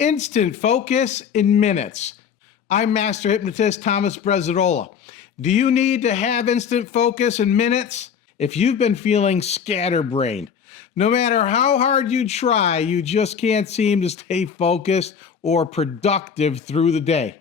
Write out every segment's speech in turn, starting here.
Instant focus in minutes. I'm Master Hypnotist Thomas Bresadola. Do you need to have instant focus in minutes? If you've been feeling scatterbrained, no matter how hard you try, you just can't seem to stay focused or productive through the day.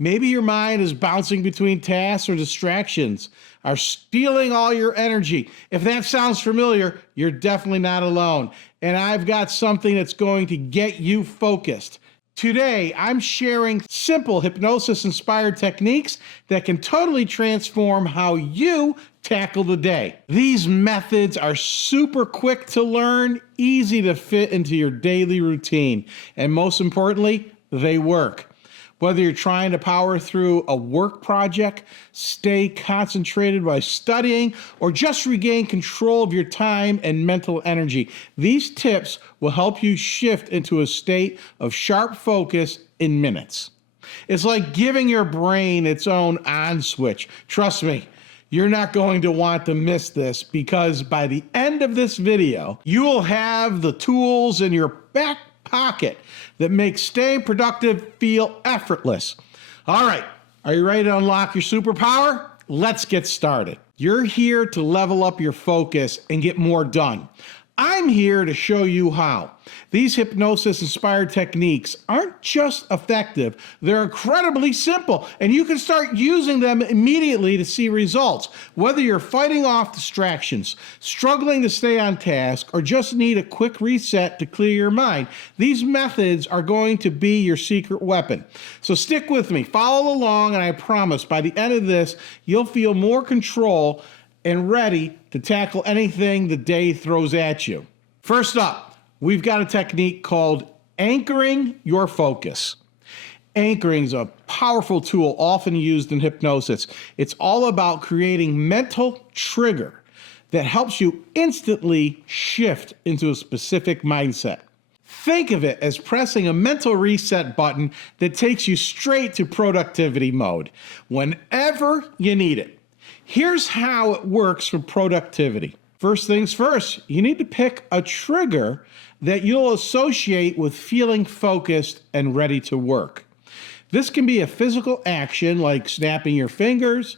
Maybe your mind is bouncing between tasks or distractions, are stealing all your energy. If that sounds familiar, you're definitely not alone. And I've got something that's going to get you focused. Today, I'm sharing simple hypnosis-inspired techniques that can totally transform how you tackle the day. These methods are super quick to learn, easy to fit into your daily routine, and most importantly, they work. Whether you're trying to power through a work project, stay concentrated by studying, or just regain control of your time and mental energy, these tips will help you shift into a state of sharp focus in minutes. It's like giving your brain its own on switch. Trust me, you're not going to want to miss this, because by the end of this video, you will have the tools in your back pocket that makes staying productive feel effortless. All right, are you ready to unlock your superpower? Let's get started. You're here to level up your focus and get more done. I'm here to show you how. These hypnosis-inspired techniques aren't just effective, they're incredibly simple, and you can start using them immediately to see results. Whether you're fighting off distractions, struggling to stay on task, or just need a quick reset to clear your mind, these methods are going to be your secret weapon. So stick with me, follow along, and I promise by the end of this, you'll feel more control and ready to tackle anything the day throws at you. First up, we've got a technique called anchoring your focus. Anchoring is a powerful tool often used in hypnosis. It's all about creating mental trigger that helps you instantly shift into a specific mindset. Think of it as pressing a mental reset button that takes you straight to productivity mode whenever you need it. Here's how it works for productivity. First things first, you need to pick a trigger that you'll associate with feeling focused and ready to work. This can be a physical action like snapping your fingers,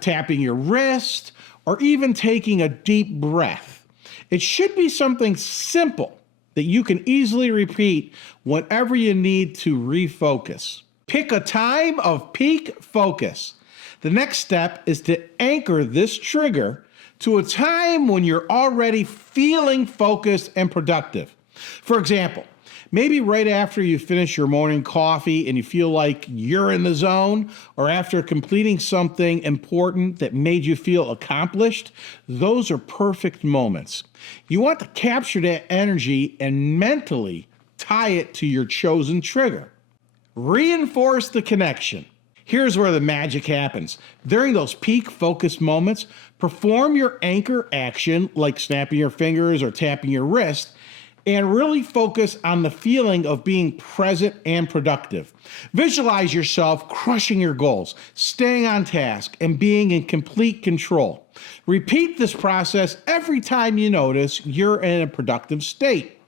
tapping your wrist, or even taking a deep breath. It should be something simple that you can easily repeat whenever you need to refocus. Pick a time of peak focus. The next step is to anchor this trigger to a time when you're already feeling focused and productive. For example, maybe right after you finish your morning coffee and you feel like you're in the zone, or after completing something important that made you feel accomplished. Those are perfect moments. You want to capture that energy and mentally tie it to your chosen trigger. Reinforce the connection. Here's where the magic happens. During those peak focus moments, perform your anchor action like snapping your fingers or tapping your wrist, and really focus on the feeling of being present and productive. Visualize yourself crushing your goals, staying on task, and being in complete control. Repeat this process every time you notice you're in a productive state.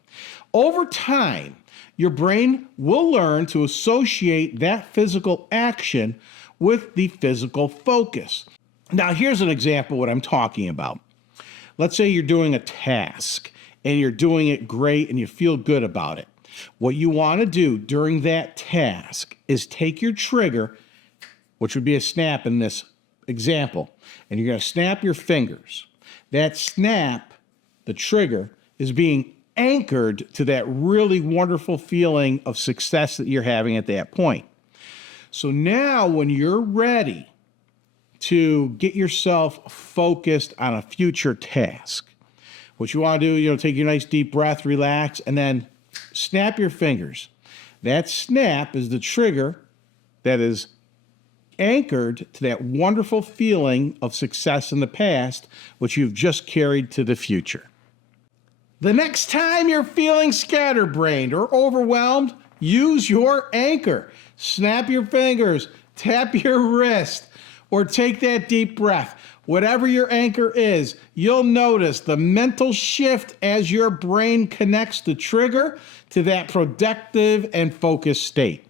Over time, your brain will learn to associate that physical action with the physical focus. Now, here's an example of what I'm talking about. Let's say you're doing a task and you're doing it great and you feel good about it. What you want to do during that task is take your trigger, which would be a snap in this example, and you're going to snap your fingers. That snap, the trigger, is being anchored to that really wonderful feeling of success that you're having at that point. So now when you're ready to get yourself focused on a future task, what you want to do, take your nice deep breath, relax, and then snap your fingers. That snap is the trigger that is anchored to that wonderful feeling of success in the past, which you've just carried to the future. The next time you're feeling scatterbrained or overwhelmed, use your anchor. Snap your fingers, tap your wrist, or take that deep breath. Whatever your anchor is, you'll notice the mental shift as your brain connects the trigger to that productive and focused state.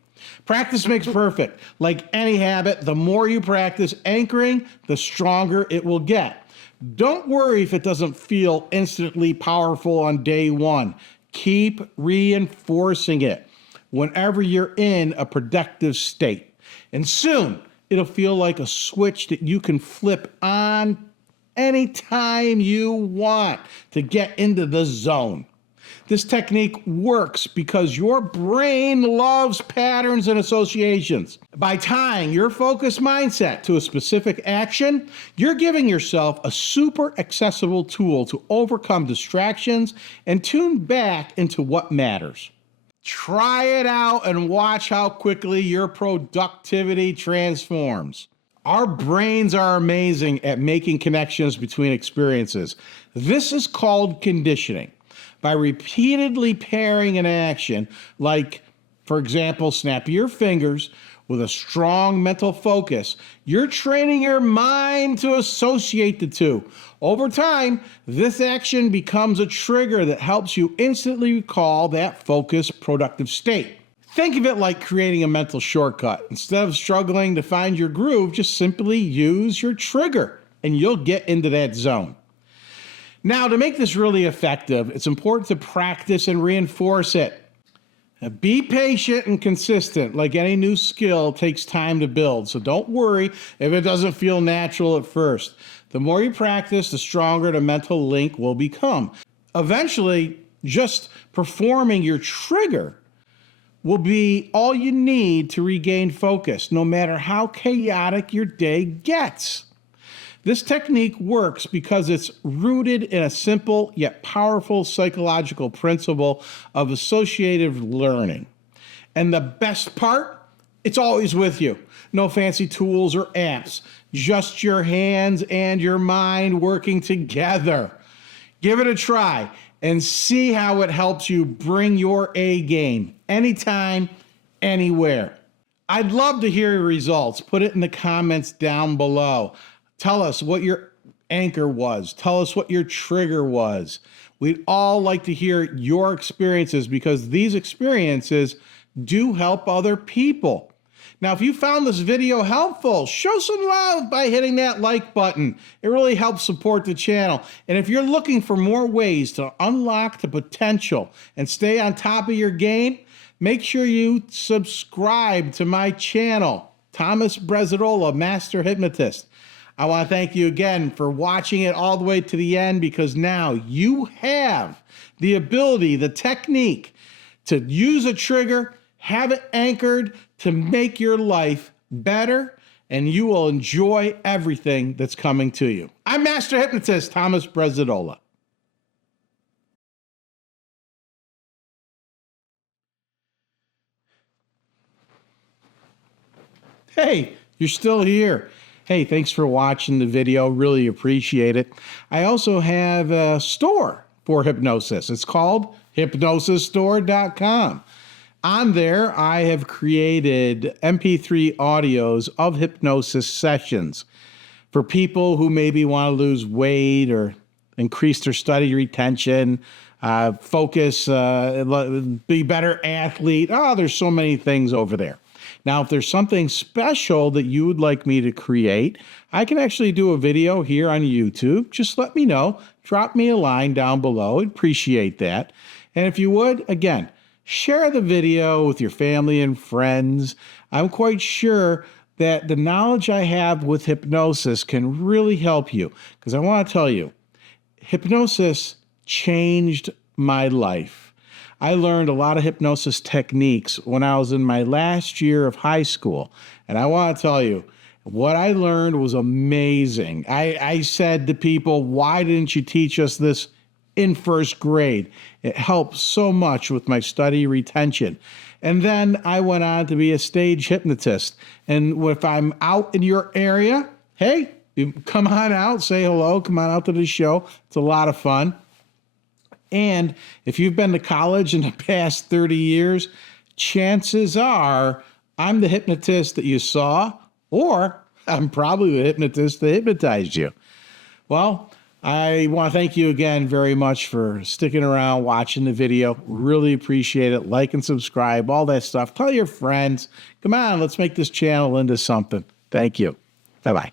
Practice makes perfect. Like any habit, the more you practice anchoring, the stronger it will get. Don't worry if it doesn't feel instantly powerful on day one. Keep reinforcing it whenever you're in a productive state. And soon, it'll feel like a switch that you can flip on anytime you want to get into the zone. This technique works because your brain loves patterns and associations. By tying your focused mindset to a specific action, you're giving yourself a super accessible tool to overcome distractions and tune back into what matters. Try it out and watch how quickly your productivity transforms. Our brains are amazing at making connections between experiences. This is called conditioning. By repeatedly pairing an action, like, for example, snapping your fingers with a strong mental focus, you're training your mind to associate the two. Over time, this action becomes a trigger that helps you instantly recall that focused, productive state. Think of it like creating a mental shortcut. Instead of struggling to find your groove, just simply use your trigger and you'll get into that zone. Now, to make this really effective, it's important to practice and reinforce it. Be patient and consistent. Like any new skill, takes time to build. So don't worry if it doesn't feel natural at first. The more you practice, the stronger the mental link will become. Eventually, just performing your trigger will be all you need to regain focus, no matter how chaotic your day gets. This technique works because it's rooted in a simple yet powerful psychological principle of associative learning. And the best part, it's always with you. No fancy tools or apps, just your hands and your mind working together. Give it a try and see how it helps you bring your A game anytime, anywhere. I'd love to hear your results. Put it in the comments down below. Tell us what your anchor was. Tell us what your trigger was. We'd all like to hear your experiences because these experiences do help other people. Now, if you found this video helpful, show some love by hitting that like button. It really helps support the channel. And if you're looking for more ways to unlock the potential and stay on top of your game, make sure you subscribe to my channel, Thomas Bresadola, Master Hypnotist. I want to thank you again for watching it all the way to the end, because now you have the ability, the technique to use a trigger, have it anchored to make your life better, and you will enjoy everything that's coming to you. I'm Master Hypnotist Thomas Bresadola. Hey, you're still here. Hey, thanks for watching the video. Really appreciate it. I also have a store for hypnosis. It's called hypnosisstore.com. On there, I have created MP3 audios of hypnosis sessions for people who maybe want to lose weight or increase their study retention, focus, be better athlete. Oh, there's so many things over there. Now, if there's something special that you would like me to create, I can actually do a video here on YouTube. Just let me know. Drop me a line down below. I'd appreciate that. And if you would, again, share the video with your family and friends. I'm quite sure that the knowledge I have with hypnosis can really help you, because I want to tell you, hypnosis changed my life. I learned a lot of hypnosis techniques when I was in my last year of high school. And I want to tell you, what I learned was amazing. I said to people, why didn't you teach us this in first grade? It helped so much with my study retention. And then I went on to be a stage hypnotist. And if I'm out in your area, hey, you come on out, say hello, come on out to the show. It's a lot of fun. And if you've been to college in the past 30 years, chances are I'm the hypnotist that you saw, or I'm probably the hypnotist that hypnotized you. Well, I want to thank you again very much for sticking around, watching the video. Really appreciate it. Like and subscribe, all that stuff. Tell your friends. Come on, let's make this channel into something. Thank you. Bye-bye.